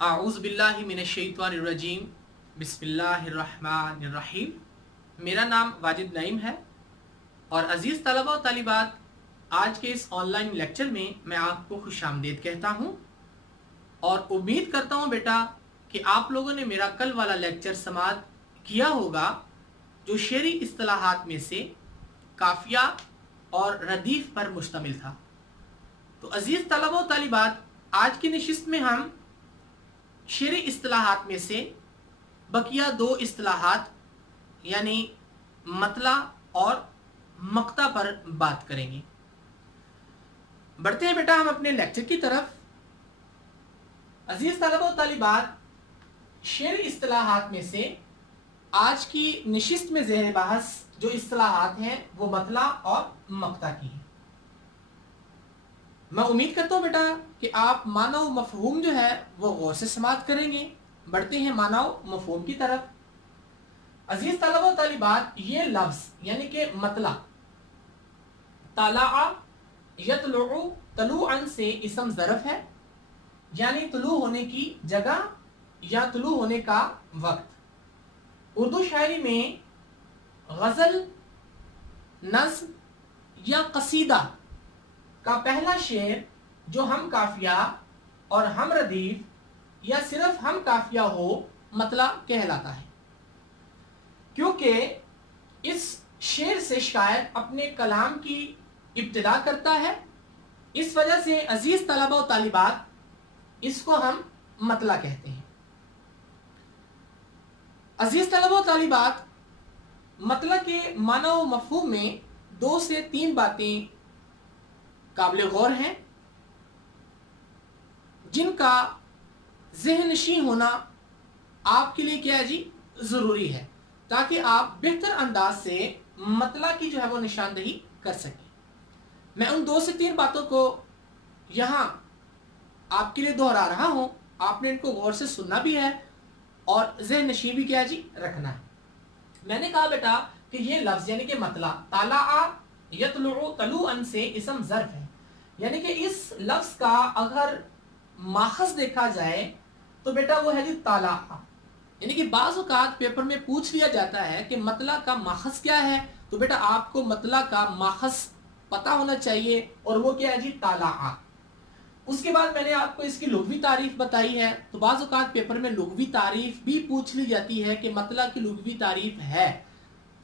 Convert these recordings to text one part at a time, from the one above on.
आऊज़ु बिल्लाहि मिनश्शैतानिर्रजीम बिस्मिल्लाहिर्रहमानिर्रहीम। मेरा नाम वाजिद नईम है और अज़ीज़ तलबा और तालिबात, आज के इस ऑनलाइन लेक्चर में मैं आपको खुशामदीद कहता हूँ और उम्मीद करता हूँ बेटा कि आप लोगों ने मेरा कल वाला लेक्चर समाअत किया होगा जो शेरी इस्तिलाहात में से काफिया और रदीफ पर मुश्तमिल था। तो अज़ीज़ तलबा और तालिबात, आज की नशिस्त में हम शेरी इस्तिलाहात में से बकिया दो इस्तिलाहात यानी मतला और मक्ता पर बात करेंगे। बढ़ते हैं बेटा हम अपने लेक्चर की तरफ। अजीज तलबा और तालिबात, शेरी इस्तिलाहात में से आज की नशिस्त में ज़ेर बहस जो इस्तिलाहात हैं वो मतला और मक्ता की है। मैं उम्मीद करता हूं बेटा कि आप मानव मफहूम जो है वो गौर से समाअत करेंगे। बढ़ते हैं मानव मफहूम की तरफ। अजीज तलबा और तालिबात, ये लफ्ज यानी कि मतला तलाअ यतलुउ तलुअन से इसम ज़रफ़ है, यानी तुलू होने की जगह या तुलू होने का वक्त। उर्दू शायरी में गज़ल, नज़्म या कसीदा का पहला शेर जो हम काफिया और हम रदीफ या सिर्फ हम काफिया हो मतला कहलाता है, क्योंकि इस शेर से शायर अपने कलाम की इब्तिदा करता है। इस वजह से अजीज तलबा और तालिबात इसको हम मतला कहते हैं। अजीज तलबा और तालिबात, मतला के मानव मफहूम में 2 से 3 बातें काबिल गौर हैं जिनका ज़हनशी होना आपके लिए क्या है जी ज़रूरी है, ताकि आप बेहतर अंदाज से मतला की जो है वो निशानदही कर सकें। मैं उन 2 से 3 बातों को यहाँ आपके लिए दोहरा रहा हूं। आपने इनको गौर से सुनना भी है और ज़हनशी भी क्या जी रखना है। मैंने कहा बेटा कि ये लफ्ज यानी कि मतला तलाअ यतलुउ तलुअन से इसम ज़र्फ है, यानी कि इस लफ्ज का अगर माखज़ देखा जाए तो बेटा वो है जी तलाअ। यानी कि बाज़ औक़ात पेपर में पूछ लिया जाता है कि मतला का माखज़ क्या है, तो बेटा आपको मतला का माखज़ पता होना चाहिए और वो क्या है जी तलाअ। उसके बाद मैंने आपको इसकी लुग़वी तारीफ बताई है। तो बाज़ औक़ात पेपर में लुग़वी तारीफ भी पूछ ली जाती है कि मतला की लुग़वी तारीफ है,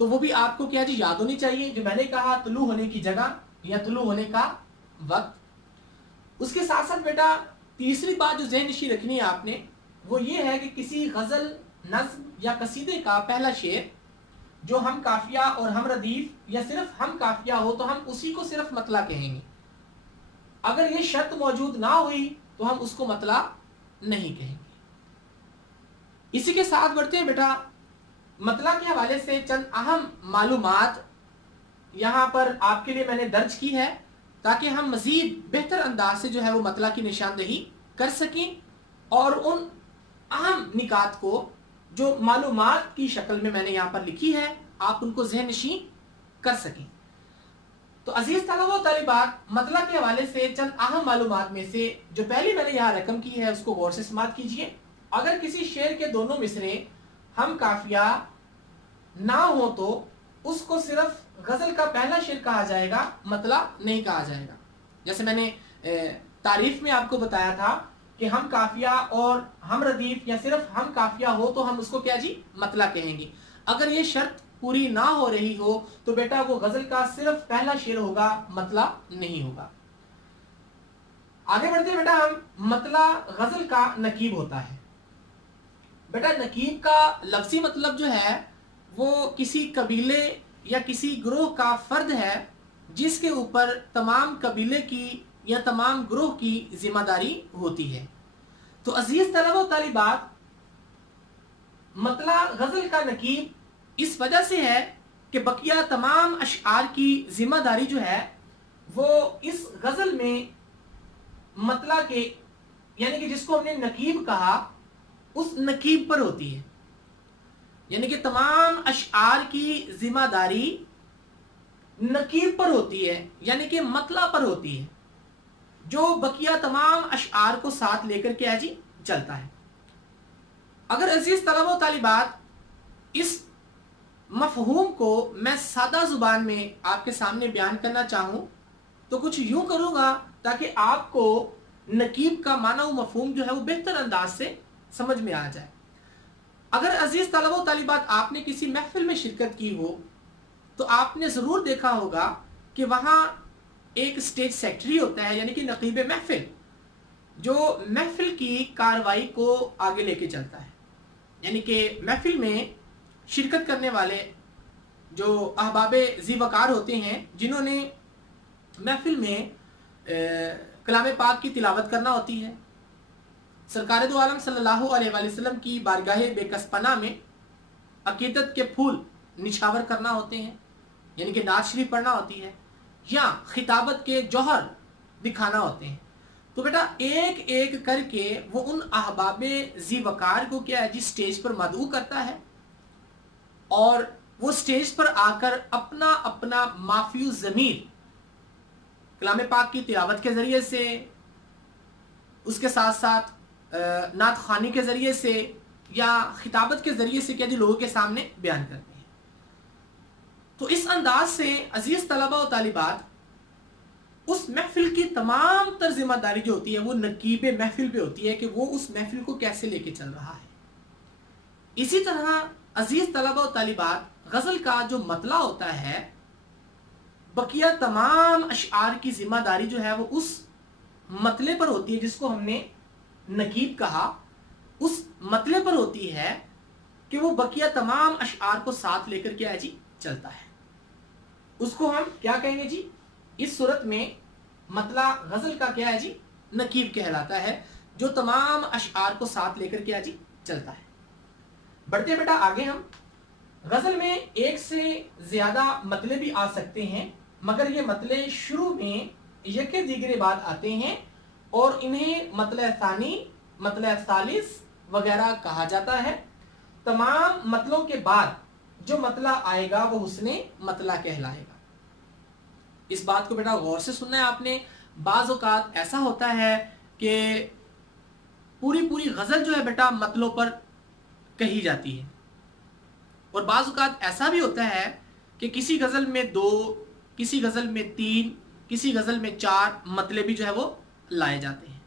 तो वो भी आपको क्या जी याद होनी चाहिए। जो मैंने कहा तुलू होने की जगह या तुलू होने का वक्त। उसके साथ साथ बेटा तीसरी बात जो ज़हननशी रखनी है आपने, वो ये है कि किसी गज़ल, नज़्म या कसीदे का पहला शेर जो हम काफिया और हम रदीफ या सिर्फ हम काफिया हो तो हम उसी को सिर्फ मतला कहेंगे। अगर ये शर्त मौजूद ना हुई तो हम उसको मतला नहीं कहेंगे। इसी के साथ बढ़ते हैं बेटा, मतला के हवाले से चंद अहम मालूमात यहाँ पर आपके लिए मैंने दर्ज की है, ताकि हम मजीद बेहतर अंदाज से जो है वो मतला की निशानदही कर सकें और उन अहम निकात को जो मालूमात की शक्ल में मैंने यहाँ पर लिखी है आप उनको ज़हननशी कर सकें। तो अजीज तलबा और तालिबात, मतला के हवाले से चंद अहम मालूमात में से जो पहली मैंने यहाँ रकम की है उसको गौर से समाअत कीजिए। अगर किसी शेर के दोनों मिसरे हम काफिया ना हो तो उसको सिर्फ गजल का पहला शेर कहा जाएगा, मतला नहीं कहा जाएगा। जैसे मैंने तारीफ में आपको बताया था कि हम काफिया और हम रदीफ या सिर्फ हम काफिया हो तो हम उसको क्या जी मतला कहेंगे। अगर ये शर्त पूरी ना हो रही हो तो बेटा वो गजल का सिर्फ पहला शेर होगा, मतला नहीं होगा। आगे बढ़ते हैं बेटा हम, मतला गजल का नकीब होता है। बेटा नकीब का लफ्जी मतलब जो है वो किसी कबीले या किसी ग्रोह का फर्द है जिसके ऊपर तमाम कबीले की या तमाम ग्रोह की जिम्मेदारी होती है। तो अजीज तलबा और तालिबात, मतला गजल का नकीब इस वजह से है कि बकिया तमाम अशआर की जिम्मेदारी जो है वो इस गजल में मतला के यानी कि जिसको हमने नकीब कहा उस नकीब पर होती है। यानी कि तमाम अशआर की जिम्मेदारी नकीब पर होती है, यानी कि मतला पर होती है। जो बकिया तमाम अशआर को साथ लेकर के जी चलता है। अगर अजीज तलबा व तालिबात इस मफहूम को मैं सादा जुबान में आपके सामने बयान करना चाहूं तो कुछ यूं करूंगा ताकि आपको नकीब का माना व मफहूम जो है वो बेहतर अंदाज से समझ में आ जाए। अगर अजीज तलबा व तालिबात आपने किसी महफिल में शिरकत की हो तो आपने ज़रूर देखा होगा कि वहाँ एक स्टेज सेक्रेटरी होता है, यानी कि नकीब महफिल, जो महफिल की कार्रवाई को आगे लेके चलता है। यानी कि महफिल में शिरकत करने वाले जो अहबाबे ज़ी वकार होते हैं, जिन्होंने महफिल में कलाम पाक की तिलावत करना होती है, सरकार दो आलम सल्लल्लाहु अलैहि वसल्लम की बारगाह बेकसपना में अकीदत के फूल निछावर करना होते हैं, यानी कि नात शरीफ पढ़ना होती है, या खिताबत के जौहर दिखाना होते हैं। तो बेटा एक एक करके वो उन अहबाबे ज़ी वकार को क्या है जी स्टेज पर मदऊ करता है और वो स्टेज पर आकर अपना अपना माफियु ज़मीर कलाम पाक की तिलावत के ज़रिए से, उसके साथ साथ नात खानी के ज़रिए से या खिताबत के ज़रिए से क्या जी लोगों के सामने बयान करते हैं। तो इस अंदाज से अजीज तलबा व तालिबात उस महफिल की तमाम तर जिम्मेदारी जो होती है वो नकीब महफिल पे होती है कि वो उस महफिल को कैसे लेके चल रहा है। इसी तरह अजीज तलबा व तालिबात गज़ल का जो मतला होता है, बकिया तमाम अशआर की जिम्मेदारी जो है वो उस मतले पर होती है जिसको हमने नकीब कहा। उस मतले पर होती है कि वो बकिया तमाम अशआर को साथ लेकर के है जी चलता है। उसको हम क्या कहेंगे जी, इस सूरत में मतला गजल का क्या है जी नकीब कहलाता है, जो तमाम अशआर को साथ लेकर के जी चलता है। बढ़ते बेटा आगे, हम गजल में एक से ज्यादा मतले भी आ सकते हैं, मगर ये मतले शुरू में यके दीगरे बाद आते हैं और इन्हें मतले सानी, मतले सालिस वगैरह कहा जाता है। तमाम मतलों के बाद जो मतला आएगा वो हुस्ने मतला कहलाएगा। इस बात को बेटा गौर से सुनना है आपने। बाज़ औक़ात ऐसा होता है कि पूरी पूरी गजल जो है बेटा मतलों पर कही जाती है, और बाज़ औक़ात ऐसा भी होता है कि किसी गजल में 2, किसी गजल में 3, किसी गजल में 4 मतले भी जो है वो लाए जाते हैं।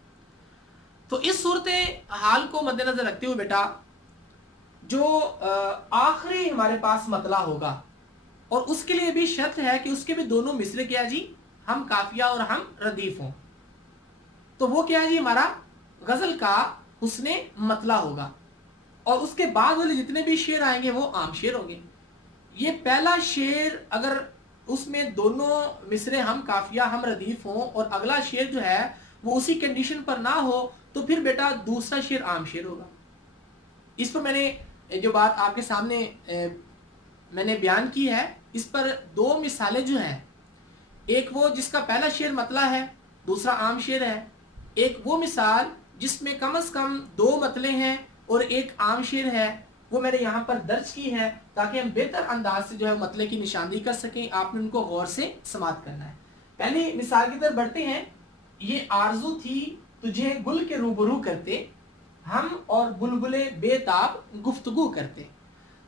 तो इस सूरत हाल को मद्देनजर रखते हुए बेटा जो आखिरी हमारे पास मतला होगा, और उसके लिए भी शर्त है कि उसके भी दोनों मिसरे क्या जी हम काफिया और हम रदीफ हों, तो वो क्या है जी हमारा गजल का हुस्ने मतला होगा। और उसके बाद वाले जितने भी शेर आएंगे वो आम शेर होंगे। ये पहला शेर अगर उसमें दोनों मिसरे हम काफिया हम रदीफ हों और अगला शेर जो है वो उसी कंडीशन पर ना हो, तो फिर बेटा दूसरा शेर आम शेर होगा। इस पर मैंने जो बात आपके सामने मैंने बयान की है, इस पर 2 मिसालें जो हैं, एक वो जिसका पहला शेर मतला है, दूसरा आम शेर है। एक वो मिसाल जिसमें कम से कम 2 मतले हैं और एक आम शेर है, वो मैंने यहाँ पर दर्ज की है ताकि हम बेहतर अंदाज से जो है मतले की निशानदेही कर सकें। आपने उनको गौर से समात करना है। पहली मिसाल की तरफ बढ़ते हैं। ये आरजू थी तुझे गुल के रूबरू करते, हम और बुलबुले बेताब गुफ्तगू करते।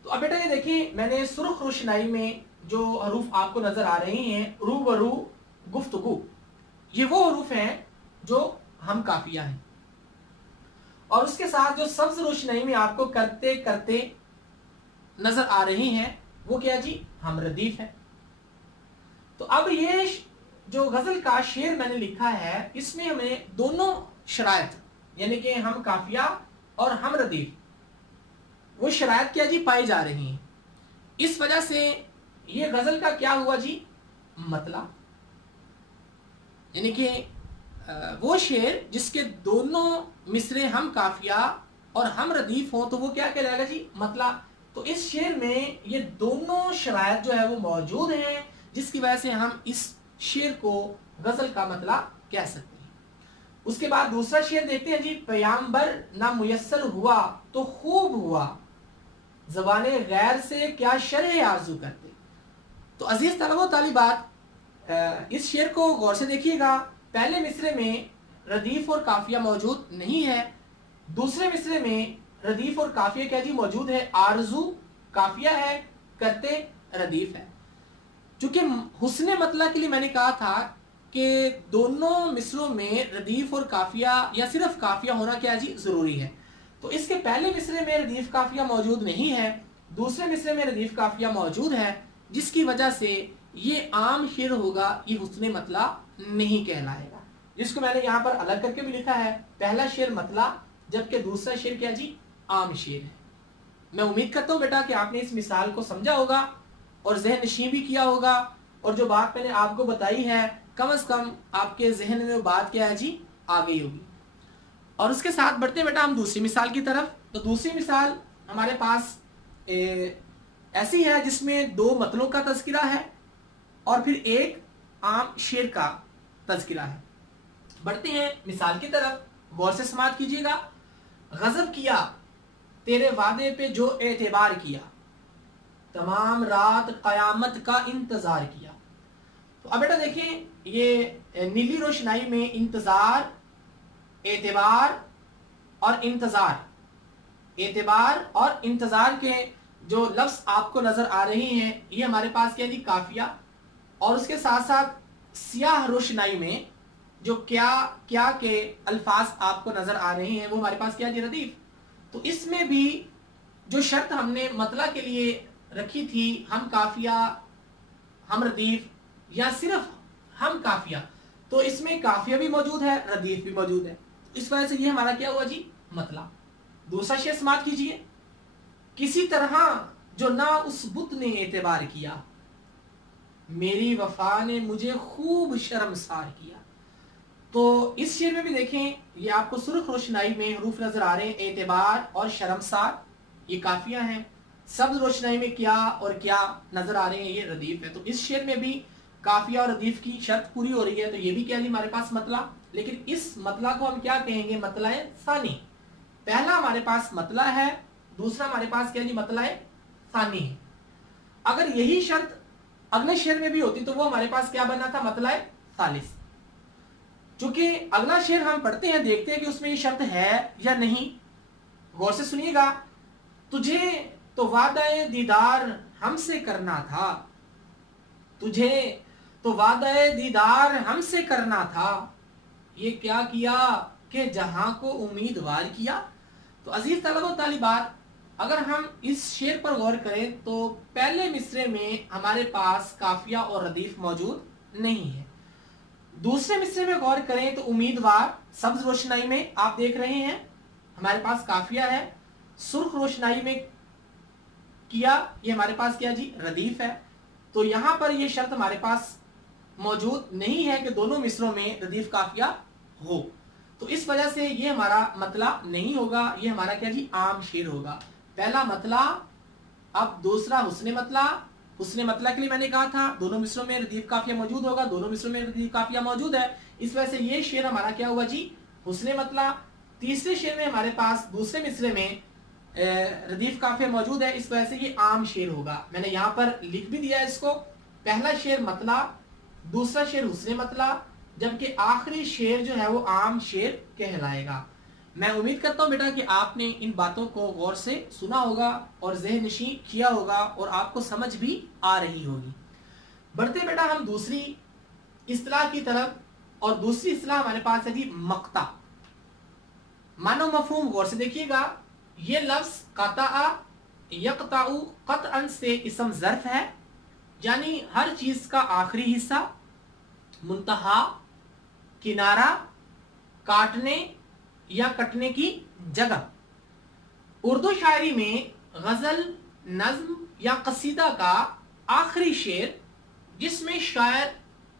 तो अब बेटा ये देखिए, मैंने सुर्ख रोशनाई में जो हरूफ आपको नजर आ रही हैं, रूबरू, गुफ्तगू, ये वो हरूफ हैं जो हम काफिया हैं, और उसके साथ जो सब्ज रोशनाई में आपको करते करते नजर आ रही हैं वो क्या जी हम रदीफ है। तो अब ये जो गजल का शेर मैंने लिखा है, इसमें हमें दोनों शरायत यानी कि हम काफिया और हम रदीफ, वो शरायत क्या जी पाई जा रही हैं। इस वजह से ये गजल का क्या हुआ जी मतला, यानी कि वो शेर जिसके दोनों मिसरे हम काफिया और हम रदीफ हो, तो वो क्या कहलाएगा जी मतला। तो इस शेर में ये दोनों शरायत जो है वो मौजूद हैं, जिसकी वजह से हम इस शेर को गजल का मतला कह सकते हैं। उसके बाद दूसरा शेर देखते हैं जी। पैगंबर ना मुयस्सर हुआ तो खूब हुआ, ज़बाने गैर से क्या शरह आरज़ू करते। तो अजीज तलबा तालिबात, इस शेर को गौर से देखिएगा। पहले मिसरे में रदीफ और काफिया मौजूद नहीं है, दूसरे मिसरे में रदीफ और काफिया क्या जी मौजूद है, आरजू काफिया है, करते रदीफ है। चूंकि हुस्ने मतला के लिए मैंने कहा था कि दोनों मिसरों में रदीफ और काफिया या सिर्फ काफिया होना क्या जी जरूरी है, तो इसके पहले मिसरे में रदीफ काफिया मौजूद नहीं है, दूसरे मिसरे में रदीफ काफिया मौजूद है, जिसकी वजह से ये आम शेर होगा, ये हुस्ने मतला नहीं कहलाएगा, जिसको मैंने यहाँ पर अलग करके भी लिखा है। पहला शेर मतला, जबकि दूसरा शेर क्या जी आम शेर है। मैं उम्मीद करता हूँ बेटा कि आपने इस मिसाल को समझा होगा और ज़हन नशीं भी किया होगा, और जो बात मैंने आपको बताई है कम से कम आपके जहन में वो बात क्या है जी आ गई होगी। और उसके साथ बढ़ते बेटा हम दूसरी मिसाल की तरफ। तो दूसरी मिसाल हमारे पास ऐसी है जिसमें दो मतलों का तज़किरा है और फिर एक आम शेर का तज़किरा है। बढ़ते हैं मिसाल की तरफ, गौर से समाअत कीजिएगा। गज़ब किया तेरे वादे पे जो एतबार किया, तमाम रात क़यामत का इंतजार किया। तो अब बेटा देखें, ये नीली रोशनाई में इंतजार, एतबार और इंतजार, एतबार और इंतजार के जो लफ्ज आपको नजर आ रहे हैं, ये हमारे पास क्या जी काफिया, और उसके साथ साथ सियाह रोशनाई में जो क्या क्या के अल्फाज आपको नजर आ रहे हैं वो हमारे पास क्या जी रदीफ। तो इसमें भी जो शर्त हमने मतला के लिए रखी थी, हम काफिया हम रदीफ या सिर्फ हम काफिया, तो इसमें काफिया भी मौजूद है, रदीफ भी मौजूद है। इस वजह से ये हमारा क्या हुआ जी मतला। दूसरा शेर समाअत कीजिए। किसी तरह जो ना उस बुत ने एतबार किया, मेरी वफा ने मुझे खूब शर्मसार किया। तो इस शेर में भी देखें, ये आपको सुर्ख रोशनाई में हरूफ नजर आ रहे हैं, एतबार और शर्मसार, ये काफिया हैं। सब्ज रोशनाई में क्या और क्या नजर आ रहे हैं, ये रदीफ है। तो इस शेर में भी काफिया और रदीफ की शर्त पूरी हो रही है, तो ये भी क्या जी हमारे पास मतला। लेकिन इस मतला को हम क्या कहेंगे, मतला है सानी। पहला हमारे पास मतला है, दूसरा हमारे पास क्या जी मतला है सानी है। अगर यही शर्त अगले शेर में भी होती तो वो हमारे पास क्या बनना था, मतला है सालिस। चूंकि अगला शेर हम पढ़ते हैं, देखते हैं कि उसमें ये शर्त है या नहीं। गौर से सुनिएगा। तुझे तो वादा दीदार हमसे करना था, तुझे तो वादा दीदार हमसे करना था, ये क्या किया कि जहां को उम्मीदवार किया। तो अजीज तलबा व तालिबात, अगर हम इस शेर पर गौर करें तो पहले मिसरे में हमारे पास काफिया और रदीफ मौजूद नहीं है। दूसरे मिसरे में गौर करें तो उम्मीदवार सब्ज रोशनाई में आप देख रहे हैं हमारे पास काफिया है, सुर्ख रोशनाई में किया, ये हमारे पास क्या जी रदीफ है। तो यहां पर ये शर्त हमारे पास मौजूद नहीं है कि दोनों मिसरों में रदीफ काफिया हो, तो इस वजह से ये हमारा मतला नहीं होगा, ये हमारा क्या जी आम शेर होगा। पहला मतला, अब दूसरा हुस्ने मतला। हुस्ने मतला के लिए मैंने कहा था दोनों मिसरों में रदीफ काफिया मौजूद होगा, दोनों मिसरों में रदीफ काफिया मौजूद है, इस वजह से ये शेर हमारा क्या हुआ जी हुस्ने मतला। तीसरे शेर में हमारे पास दूसरे मिसरे में रदीफ काफिया मौजूद है, इस वजह से ये आम शेर होगा। मैंने यहाँ पर लिख भी दिया इसको, पहला शेर मतला, दूसरा शेर हुस्ने मतला, जबकि आखिरी शेर जो है वो आम शेर कहलाएगा। मैं उम्मीद करता हूँ बेटा कि आपने इन बातों को गौर से सुना होगा और ज़हन नशीं किया होगा और आपको समझ भी आ रही होगी। बढ़ते बेटा हम दूसरी इस्तिलाह की तरफ, और दूसरी इस्तिलाह हमारे पास है जी मक्ता। मानो मफहूम गौर से देखिएगा। ये लफ्ज कता यकताउ कतअन से इस्म ज़र्फ है, यानी हर चीज का आखिरी हिस्सा, मुंतहा, किनारा, काटने या कटने की जगह। उर्दू शायरी में गजल, नज्म या कसीदा का आखिरी शेर जिसमें शायर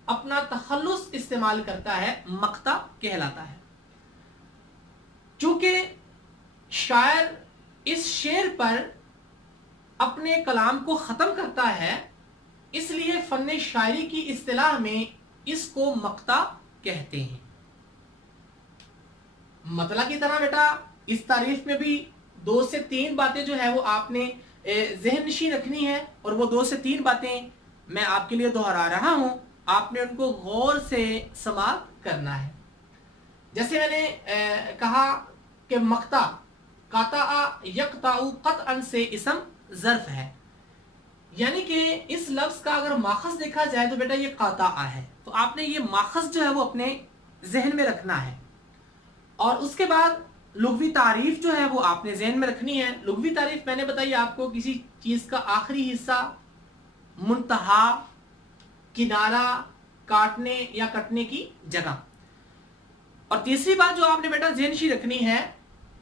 अपना तखल्लुस इस्तेमाल करता है मक्ता कहलाता है। चूंकि शायर इस शेर पर अपने कलाम को खत्म करता है, इसलिए फन्ने शायरी की इस्तिलाह में इसको मक्ता कहते हैं। मतला की तरह बेटा इस तारीफ में भी 2 से 3 बातें जो है वो आपने ज़हन नशीं रखनी है, और वो 2 से 3 बातें मैं आपके लिए दोहरा रहा हूं, आपने उनको गौर से समाअत करना है। जैसे मैंने कहा कि मक्ता काता यकताउ क़त्अन से इसम ज़र्फ है, यानी कि इस लफ्ज का अगर माखज देखा जाए तो बेटा ये काता है। तो आपने ये माखज जो है वो अपने जहन में रखना है। और उसके बाद लुग़वी तारीफ जो है वो आपने जहन में रखनी है। लुग़वी तारीफ मैंने बताई आपको किसी चीज का आखिरी हिस्सा, मुंतहा, किनारा, काटने या कटने की जगह। और तीसरी बात जो आपने बेटा जहनशी रखनी है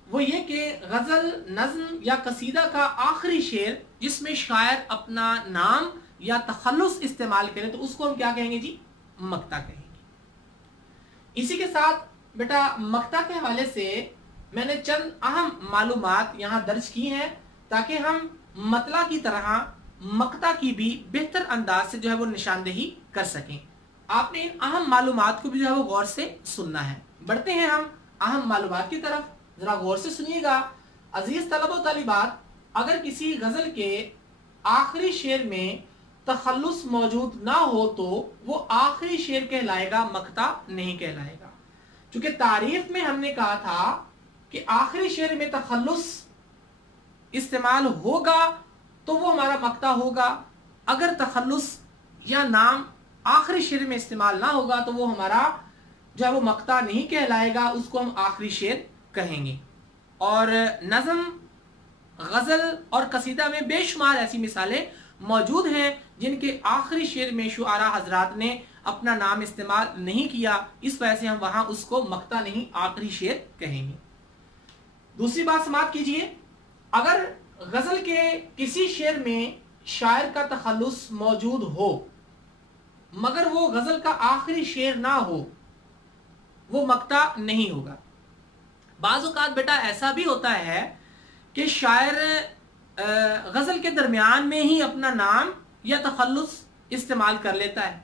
वो ये कि गजल, नज्म या कसीदा का आखिरी शेर जिसमें शायर अपना नाम या तखल्लुस इस्तेमाल करे तो उसको हम क्या कहेंगे जी? मक्ता कहेंगे। इसी के साथ बेटा मक्ता के हवाले से मैंने चंद अहम मालूमात यहाँ दर्ज की हैं ताकि हम मतला की तरह मक्ता की भी बेहतर अंदाज से जो है वो निशानदेही कर सकें। आपने इन अहम मालूमात को भी जो है वो गौर से सुनना है। बढ़ते हैं हम अहम मालूमात की तरफ, जरा गौर से सुनिएगा। अजीज तलबा व तालिबात, अगर किसी गजल के आखिरी शेर में तखल्लुस मौजूद ना हो तो वो आखिरी शेर कहलाएगा, मक्ता नहीं कहलाएगा। क्योंकि तारीफ में हमने कहा था कि आखिरी शेर में तखल्लुस इस्तेमाल होगा तो वो हमारा मक्ता होगा। अगर तखल्लुस या नाम आखिरी शेर में इस्तेमाल ना होगा तो वो हमारा जो है वो मक्ता नहीं कहलाएगा, उसको हम आखिरी शेर कहेंगे। और नज़म, गज़ल और कसीदा में बेशुमार ऐसी मिसालें मौजूद हैं जिनके आखिरी शेर में शुआरा हजरात ने अपना नाम इस्तेमाल नहीं किया, इस वजह से हम वहां उसको मक्ता नहीं आखिरी शेर कहेंगे। दूसरी बात समाप्त कीजिए, अगर गजल के किसी शेर में शायर का तखल्लुस मौजूद हो मगर वो गजल का आखिरी शेर ना हो, वो मक्ता नहीं होगा। बाज़ औक़ात बेटा ऐसा भी होता है कि शायर गजल के दरमियान में ही अपना नाम या तखल्लुस इस्तेमाल कर लेता है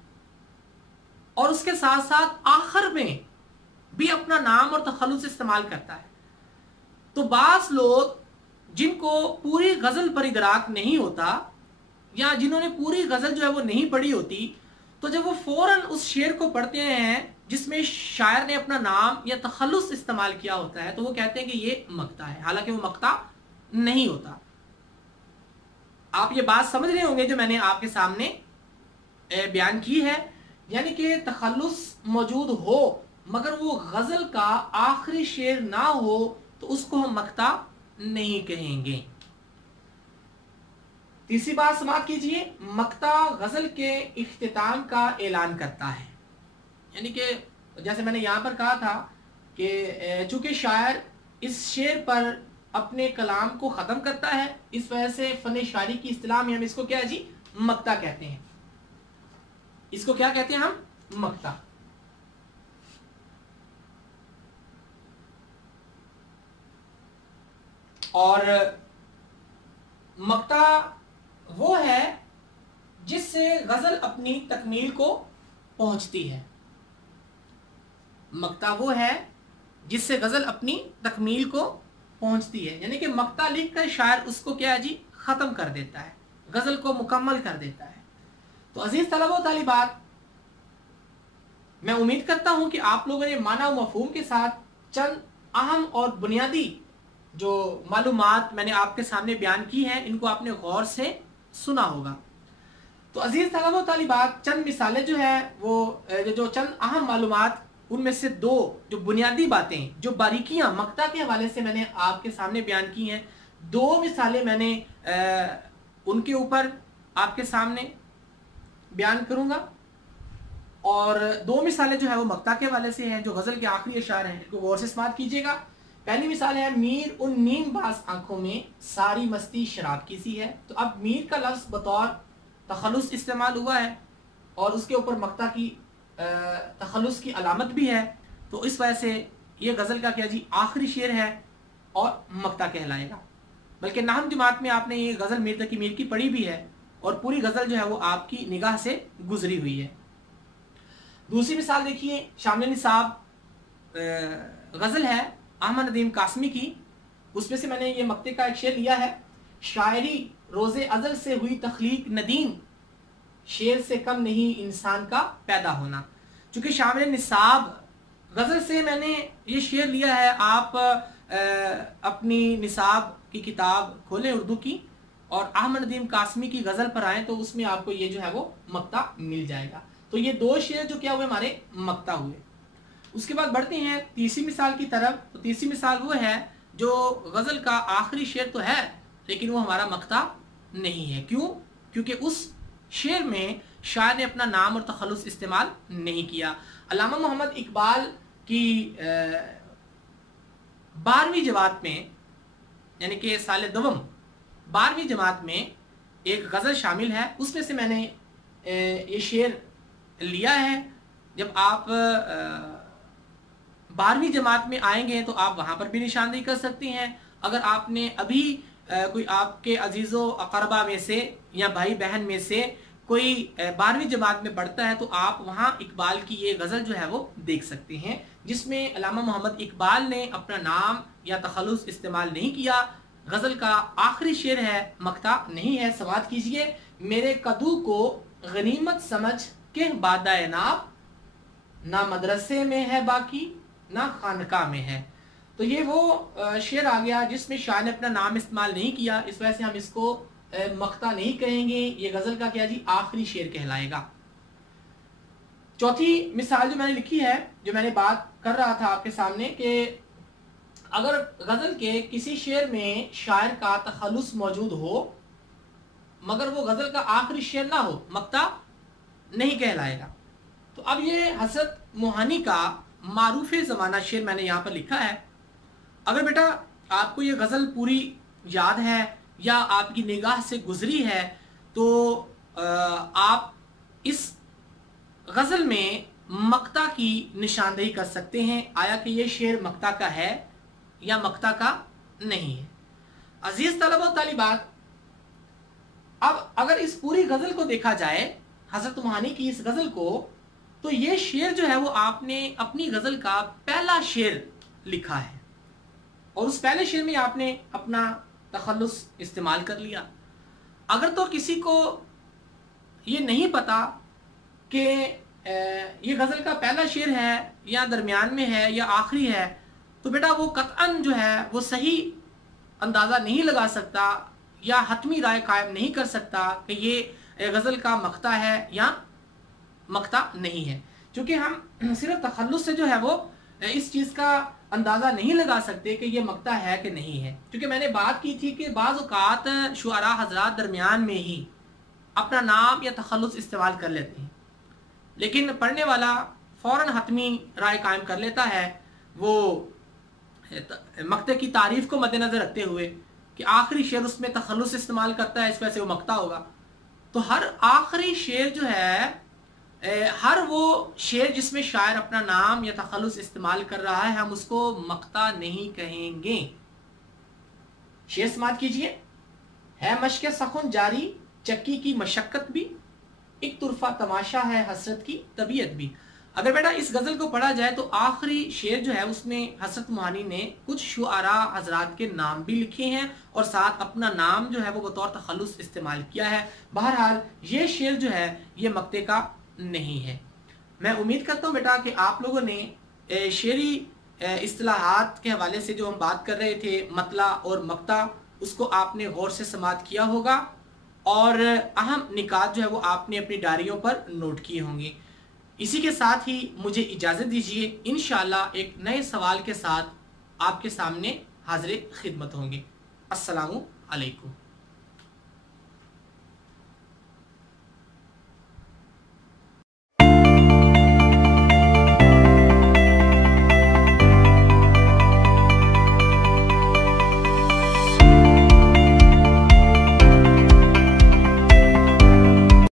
और उसके साथ साथ आखिर में भी अपना नाम और तखल्लुस इस्तेमाल करता है। तो बास लोग जिनको पूरी गजल पर इदराक नहीं होता या जिन्होंने पूरी गजल जो है वो नहीं पढ़ी होती, तो जब वो फौरन उस शेर को पढ़ते हैं जिसमें शायर ने अपना नाम या तखल्लुस इस्तेमाल किया होता है तो वो कहते हैं कि ये मक्ता है, हालांकि वो मक्ता नहीं होता। आप ये बात समझ रहे होंगे जो मैंने आपके सामने बयान की है, यानी कि तखल्लुस मौजूद हो मगर वो गजल का आखिरी शेर ना हो तो उसको हम मक्ता नहीं कहेंगे। तीसरी बात समाप्त कीजिए, मक्ता गजल के इख्तिताम का ऐलान करता है। यानी कि जैसे मैंने यहाँ पर कहा था कि चूंकि शायर इस शेर पर अपने कलाम को ख़त्म करता है, इस वजह से फ़न शायरी की इस्तिलाह में हम इसको क्या है जी? मक्ता कहते हैं। इसको क्या कहते हैं हम? मक्ता। और मक्ता वो है जिससे गजल अपनी तकमील को पहुंचती है। मक्ता वो है जिससे गजल अपनी तकमील को पहुंचती है, यानी कि मक्ता लिखकर शायर उसको क्या है जी? खत्म कर देता है, गजल को मुकम्मल कर देता है। तो अजीज तलबा व तालिबात, मैं उम्मीद करता हूं कि आप लोगों ने माना व मफहूम के साथ चंद अहम और बुनियादी जो मालूमात मैंने आपके सामने बयान की हैं इनको आपने गौर से सुना होगा। तो अजीज तलबा व तालिबात, चंद मिसालें जो है वो जो चंद अहम मालूमात, उनमें से दो जो बुनियादी बातें, जो बारीकियां मक्ता के हवाले से मैंने आपके सामने बयान की हैं, दो मिसालें मैंने उनके ऊपर आपके सामने बयान करूंगा। और दो मिसालें जो है वो मक्ता के हवाले से हैं जो गजल के आखिरी अशार हैं, इनको गौर से समाप्त कीजिएगा। पहली मिसाल है, मीर उन नीमबाज आंखों में सारी मस्ती शराब की सी है। तो अब मीर का लफ्ज बतौर तखल्लुस इस्तेमाल हुआ है और उसके ऊपर मक्ता की तखल्लुस की अलामत भी है, तो इस वजह से ये गज़ल का क्या जी? आखिरी शेर है और मक्ता कहलाएगा। बल्कि नाहम जमात में आपने ये गज़ल मीर तकी मीर की पढ़ी भी है और पूरी गज़ल जो है वो आपकी निगाह से गुजरी हुई है। दूसरी मिसाल देखिए, शामिल निसाब गज़ल है अहमद नदीम कासमी की, उसमें से मैंने ये मक्ते का एक शेर लिया है। शायरी रोज़े अज़ल से हुई तख्लीक नदीम, शेर से कम नहीं इंसान का पैदा होना। चूंकि शामिल निसाब गज़ल से मैंने ये शेर लिया है, आप अपनी निसाब की किताब खोलें उर्दू की और अहमद नदीम कासमी की गज़ल पर आएँ तो उसमें आपको ये जो है वो मक्ता मिल जाएगा। तो ये 2 शेर जो क्या हुए हमारे मक्ता हुए। उसके बाद बढ़ते हैं तीसरी मिसाल की तरफ। तो तीसरी मिसाल वो है जो गज़ल का आखिरी शेर तो है लेकिन वो हमारा मक्ता नहीं है। क्यों? क्योंकि उस शेर में शायर ने अपना नाम और तखल्लुस इस्तेमाल नहीं किया। अल्लामा मोहम्मद इकबाल की 12वीं जमात में यानी कि साल दवम 12वीं जमात में एक गज़ल शामिल है, उसमें से मैंने ये शेर लिया है। जब आप 12वीं जमात में आएंगे तो आप वहाँ पर भी निशानदेही कर सकती हैं। अगर आपने अभी कोई आपके अजीज़ो अक़रबा में से या भाई बहन में से कोई 12वीं जमात में पढ़ता है तो आप वहाँ इकबाल की ये गज़ल जो है वो देख सकते हैं, जिसमें अल्लामा मोहम्मद इकबाल ने अपना नाम या तखल्लुस इस्तेमाल नहीं किया। गज़ल का आखिरी शेर है, मक्ता नहीं है। समाअत कीजिए। मेरे कदू को गनीमत समझ के बादाए नाब, ना मदरसे में है बाकी ना खानका में है। तो ये वो शेर आ गया जिसमें शायर ने अपना नाम इस्तेमाल नहीं किया, इस वजह से हम इसको मक्ता नहीं कहेंगे। ये गज़ल का क्या जी आखिरी शेर कहलाएगा। चौथी मिसाल जो मैंने लिखी है, जो मैंने बात कर रहा था आपके सामने कि अगर गज़ल के किसी शेर में शायर का तखल्लुस मौजूद हो मगर वो गज़ल का आखिरी शेर ना हो, मक्ता नहीं कहलाएगा। तो अब ये हज़रत मोहानी का मारूफ ज़माना शेर मैंने यहाँ पर लिखा है। अगर बेटा आपको ये गज़ल पूरी याद है या आपकी निगाह से गुजरी है तो आप इस गज़ल में मक्ता की निशानदेही कर सकते हैं, आया कि ये शेर मक्ता का है या मक्ता का नहीं है। अजीज़ तलबा व तालिबात, अब अगर इस पूरी गज़ल को देखा जाए, हज़रत मोहानी की इस गज़ल को, तो ये शेर जो है वो आपने अपनी गज़ल का पहला शेर लिखा है और उस पहले शेर में आपने अपना तखल्लुस इस्तेमाल कर लिया। अगर तो किसी को ये नहीं पता कि ये गज़ल का पहला शेर है या दरमियान में है या आखिरी है, तो बेटा वो कतअन जो है वो सही अंदाज़ा नहीं लगा सकता या हतमी राय कायम नहीं कर सकता कि ये गज़ल का मक्ता है या मक्ता नहीं है, क्योंकि हम सिर्फ तखल्लुस से जो है वो इस चीज़ का अंदाज़ा नहीं लगा सकते कि ये मक्ता है कि नहीं है। क्योंकि मैंने बात की थी कि बाज़ औक़ात शुअरा हज़रात दरमियान में ही अपना नाम या तखल्लुस इस्तेमाल कर लेते हैं, लेकिन पढ़ने वाला फ़ौरन हतमी राय कायम कर लेता है वो मक्ते की तारीफ़ को मद्देनज़र रखते हुए कि आखिरी शेर उसमें तखल्लुस इस्तेमाल करता है, इस वजह से वो मक्ता होगा। तो हर आखिरी शेर जो है, हर वो शेर जिसमें शायर अपना नाम या तखल्लुस इस्तेमाल कर रहा है, हम उसको मक्ता नहीं कहेंगे। शेर समाअत कीजिए। है मश्क सखुन जारी चक्की की मशक्कत भी, एक तुरफा तमाशा है हसरत की तबीयत भी। अगर बेटा इस गज़ल को पढ़ा जाए तो आखिरी शेर जो है उसमें हज़रत मोहानी ने कुछ शुआरा हज़रात के नाम भी लिखे हैं और साथ अपना नाम जो है वो बतौर तखल्लुस इस्तेमाल किया है। बहरहाल ये शेर जो है ये मक्ते का नहीं है। मैं उम्मीद करता हूँ बेटा कि आप लोगों ने शेरी इस्तिलाहात के हवाले से जो हम बात कर रहे थे, मतला और मक्ता, उसको आपने गौर से समाअत किया होगा और अहम निकात जो है वो आपने अपनी डायरियों पर नोट किए होंगे। इसी के साथ ही मुझे इजाज़त दीजिए, इंशाअल्लाह एक नए सवाल के साथ आपके सामने हाज़िर खिदमत होंगे। अस्सलामु अलैकुम।